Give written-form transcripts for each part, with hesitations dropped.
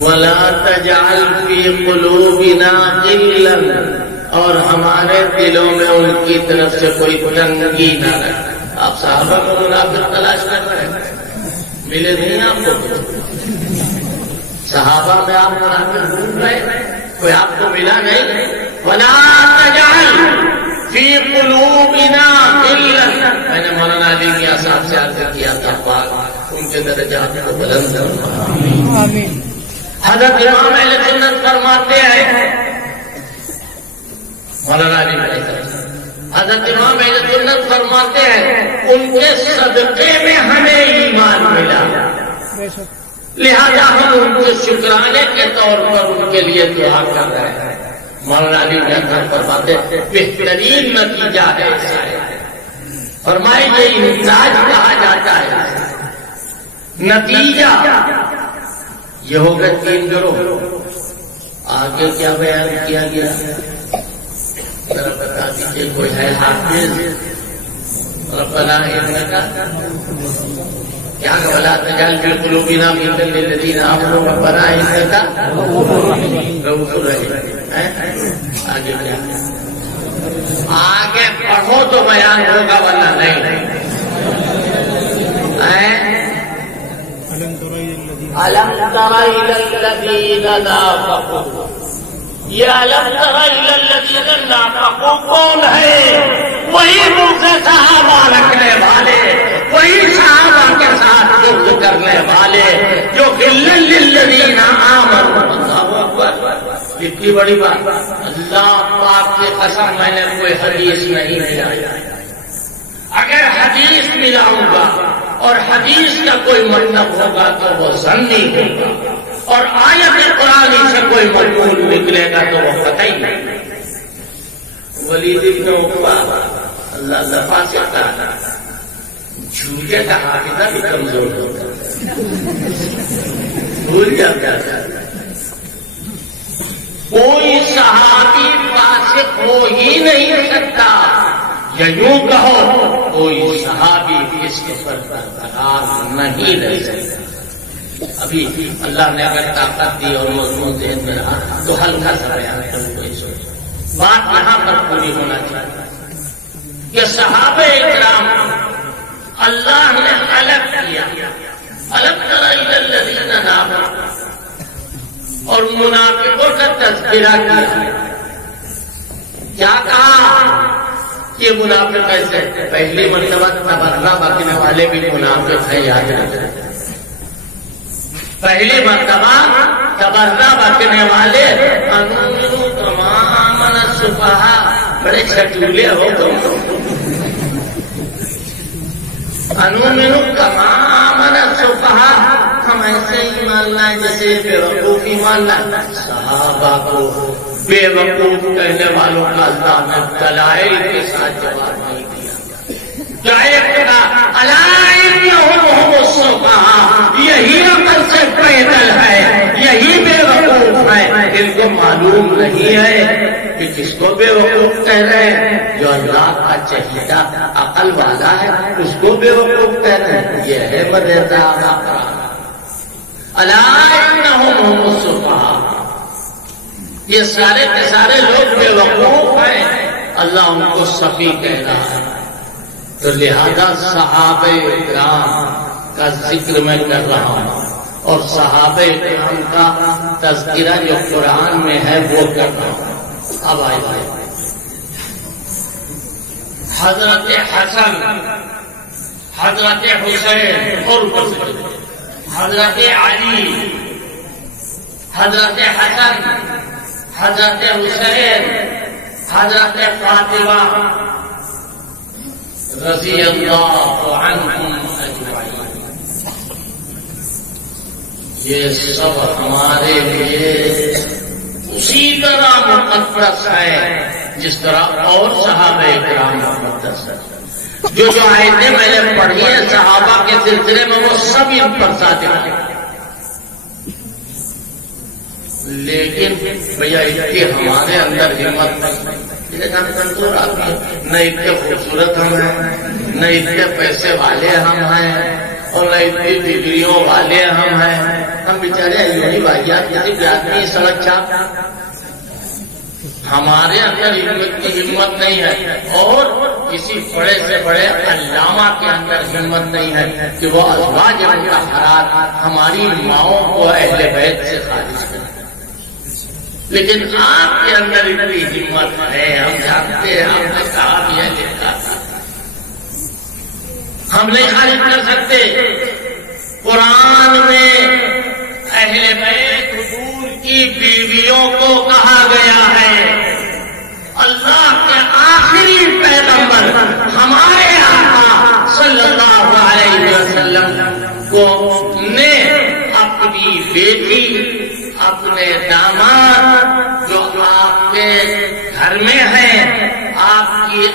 وَلَا تَجْعَلْ فِي قُلُوبِنَا غِلًّا، اور ہمارے دلوں میں ان کی طرف سے کوئی تنگی نہ رکھ۔ آپ صحابہ کو منافق تلاش کر رہے ہیں، ملے نہیں آپ کو؟ صحابہ میں آپ منافق ڈھونڈ رہے، کوئی آپ کو ملا نہیں؟ وَلَا تَجْعَلْ فِي قُلُوبِنَا غِلًّا، میں نے مولانا علی میاں صاحب سے عرض کیا تھا، پاک ان کے درجات کو بلند کرو۔ آمین۔ حضرت امام اہل سنت فرماتے ہیں، مولانا علی حضرت امام اہل سنت فرماتے ہیں ان کے صدقے میں ہمیں ایمان ملا، لہذا ہم ان کو شکرانے کے طور پر ان کے لیے دعا کر رہے ہیں۔ مولانا علی فرماتے ہیں بہترین نتیجہ ہے فرمائے یہ امتیاز کہا جاتا ہے۔ نتیجہ یہ ہوگا 3 گروہ۔ آگے کیا بیان کیا گیا ذرا بتا دیجیے، کوئی ہے حافظ؟ ربنا انک کیا ولا تجعل فی قلوبنا غلا للذین آمنوا ربنا انک رؤوف رحیم۔ آگے کیا؟ آگے پڑھو تو بیان ہوگا ورنہ نہیں۔ أَلَمْ تَرَ إِلَى الَّذِينَ نَافَقُوا، یہ أَلَمْ تَرَ إِلَى الَّذِينَ نَافَقُوا کون ہے؟ وہی ملک صحابہ رکھنے والے، وہی صحابہ کے ساتھ جرد کرنے والے جو غِلًّا لِلَّذِينَ آمَنُوا۔ اتنی بڑی بات، اللہ پاک کی قسم میں نے کوئی حدیث نہیں ملایا، اگر حدیث ملاؤں گا اور حدیث کا کوئی مطلب ہوگا تو وہ ظنی ہوگا، اور آیت قرآن سے کوئی مضمون نکلے گا تو وہ قطعی نہیں۔ ولید بن عقبہ اللہ دفاع سے کہا جھوٹے کا حافظہ بھی کمزور ہوگا، بھول جاتا ہے۔ کوئی صحابی فاسق ہو ہی نہیں سکتا، یا یوں کہو کوئی صحابی اس کے پر برقرار نہیں رہ سکتا۔ ابھی اللہ نے اگر طاقت دی اور مضمون ذہن میں رہا تو ہلکا سا بیان کروں، کوئی سوچ بات یہاں پر پوری ہونا چاہیے کہ صحابہ اکرام اللہ نے الگ کیا، الگ طرح الذین نافقوا، اور منافقوں کا تذکرہ کیا۔ کیا کہا؟ یہ منافق ایسے پہلی مرتبہ تبرہ بکنے والے بھی منافق ہیں، یاد رکھیں۔ پہلی مرتبہ تبرہ بکنے والے انؤمنوا کما آمن السفہاء، بڑے چھٹولے ہو گئے۔ انؤمنوا کما آمن السفہاء، ہم ایسے ہی مان لائیں جیسے بے وقوف ایمان لائیں۔ صحابہ کو بے وقوف کہنے والوں کا اللہ نے دلائل کے ساتھ جواب نہیں دیا۔ یہی عقل سے پیدل ہے، یہی بے وقوف ہے، ان کو معلوم نہیں ہے کہ کس کو بے وقوف کہہ رہے ہیں؟ جو اللہ کا چہیتا عقل والا ہے اس کو بے وقوف کہہ رہے ہیں۔ یہ ہے مدرسہ الا انہم هم السفہاء، یہ سارے کے سارے لوگ بے وقوف ہیں، اللہ ان کو سفیہ کہہ رہا ہے۔ تو لہذا صحابہ کرام کا ذکر میں کر رہا ہوں، اور صحابہ کرام کا تذکرہ جو قرآن میں ہے وہ کر رہا ہوں۔ اب آئے حضرت حسن، حضرت حسین، اور حضرت علی، حضرت حسن، حضرت حسین، حضرت فاطمہ رضی اللہ عنہم اجمعین، یہ سب ہمارے لیے اسی طرح مقدس ہے جس طرح اور صحابہ کرام مقدس ہے۔ جو آیتیں میں نے پڑھی ہیں صحابہ کے سلسلے میں وہ سب ان پر صادق ہیں، لیکن بھیا اتنی ہمارے اندر ہمت نہیں، کمزور آدمی، نہ اتنے خوبصورت ہم ہیں، نہ اتنے پیسے والے ہم ہیں، اور نہ اتنی ڈگریوں والے ہم ہیں، ہم بیچارے یوں ہی واقعات کسی بھی آدمی سڑک چھاپ، ہمارے اندر ہمت کی ہمت نہیں ہے، اور کسی بڑے سے بڑے علامہ کے اندر ہمت نہیں ہے کہ وہ ازواج مطہرات ہماری ماؤں کو اہل بیت سے خارج کریں. لیکن آپ کے اندر اتنی ہمت ہے، ہم جانتے ہیں، ہم نے کہا بھی ہے لکھا تھا، ہم نہیں خارج کر سکتے. قرآن میں اہل بیت حضور کی بیویوں کو کہا گیا ہے. اللہ کے آخری پیغمبر ہمارے آقا صلی اللہ علیہ وسلم کو نے اپنی بیٹی، اپنے داماد جو آپ کے گھر میں ہیں، آپ کی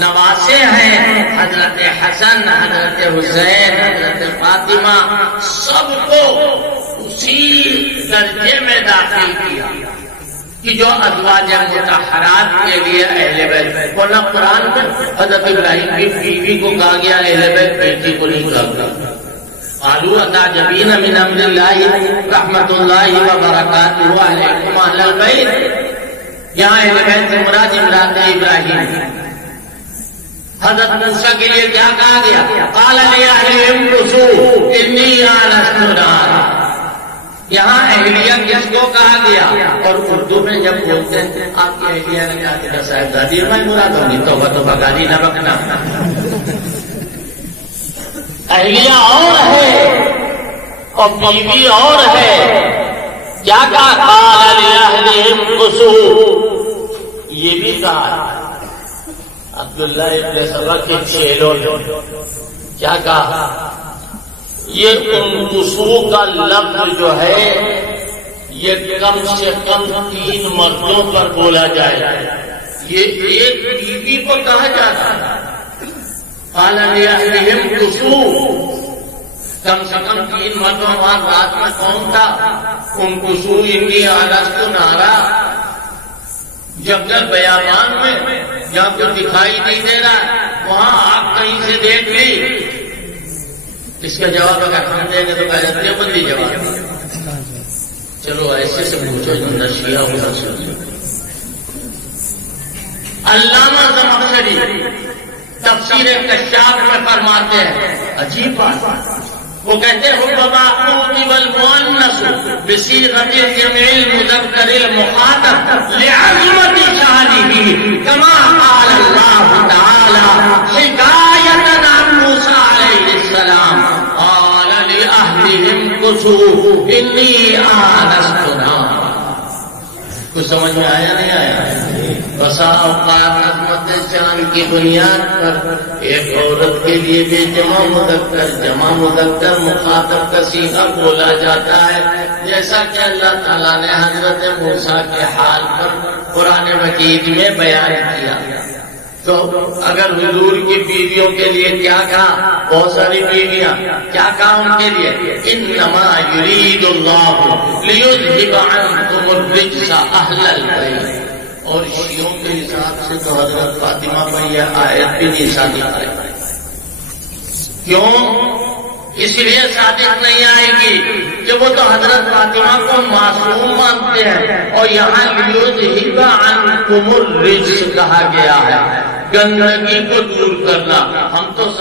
نواسے ہیں، حضرت حسن، حضرت حسین، حضرت فاطمہ، سب کو اسی درجے میں داخل کیا کہ جو ازواج مطہرات کے لیے اہل بیت. ورنہ قرآن میں حضرت ابراہیم کی بیوی کو کہا گیا اہل بیت، بیٹی کو نہیں کہا گیا. قالوا اتعجبین من امر اللہ رحمت اللہ وبرکاتہ علیکم اہل البیت. یہاں اہل بیت سے مراد امرات ابراہیم. حضرت موسیٰ کے لیے کیا کہا گیا؟ قال لأہلہم کثوا انی آنست نارا. یہاں اہلیہ کس کو کہا گیا؟ اور اردو میں جب بولتے ہیں آپ کی اہلیہ نے کہا کہ صاحبزادی میں مراد ہوگی، توبہ توبہ گالی نہ بکنا. اہلیہ اور ہے اور بیوی اور ہے. کیا کہا؟ قال لأہلہم کثوا. یہ بھی کہا عبداللہ ابن سبا کے چیلوں نے. کیا کہا؟ یہ انقصو کا لفظ جو ہے یہ کم سے کم 3 مردوں پر بولا جائے. یہ ایک بیوی کو کہا جاتا ہے. قال لأہلہم کثوا، کم سے کم 3 مردوں. وہاں رات میں کون تھا؟ انقصو انی آنست نارا. جنگل بیابان میں جہاں کوئی دکھائی نہیں دے رہا وہاں آگ کہیں سے دیکھ لی. اس کا جواب اگر ہم دیں گے تو کہتے ہیں بندی جواب. چلو ایسے سے پوچھو جو نشیہ ہوا سوچو. علامہ زمخشری تفسیر کشاف میں فرماتے ہیں عجیب بات. وہ کہتے ہیں ربما اعتب المؤنث بصيغة الجمع المذكر المخاطب لعظمة شأنه كما قال الله تعالى حكاية عن موسى عليه السلام قال لأهلهم كثوا إني آنست نارا. کچھ سمجھ میں آیا نہیں آیا؟ بسا اوقات عظمت شان کی بنیاد پر ایک عورت کے لیے بھی جمع مذکر مخاطب کا صیغہ بولا جاتا ہے. جیسا کہ اللہ تعالیٰ نے حضرت موسیٰ کے حال پر قرآن مجید میں بیان کیا. تو اگر حضور کی بیویوں کے لیے کیا کہا؟ بہت ساری بیویاں. کیا کہا ان کے لیے؟ انما یرید اللہ لیذھب عنکم الرجس اہل البیت. اور شیعوں کے حساب سے تو حضرت فاطمہ پر یہ آیت بھی نہیں صادق آئے. کیوں؟ اس لیے صادق نہیں آئے گی کہ وہ تو حضرت فاطمہ کو معصوم مانتے ہیں، اور یہاں لیذھب عنکم الرجس کہا گیا ہے، گندگی کو دور کرنا. ہم تو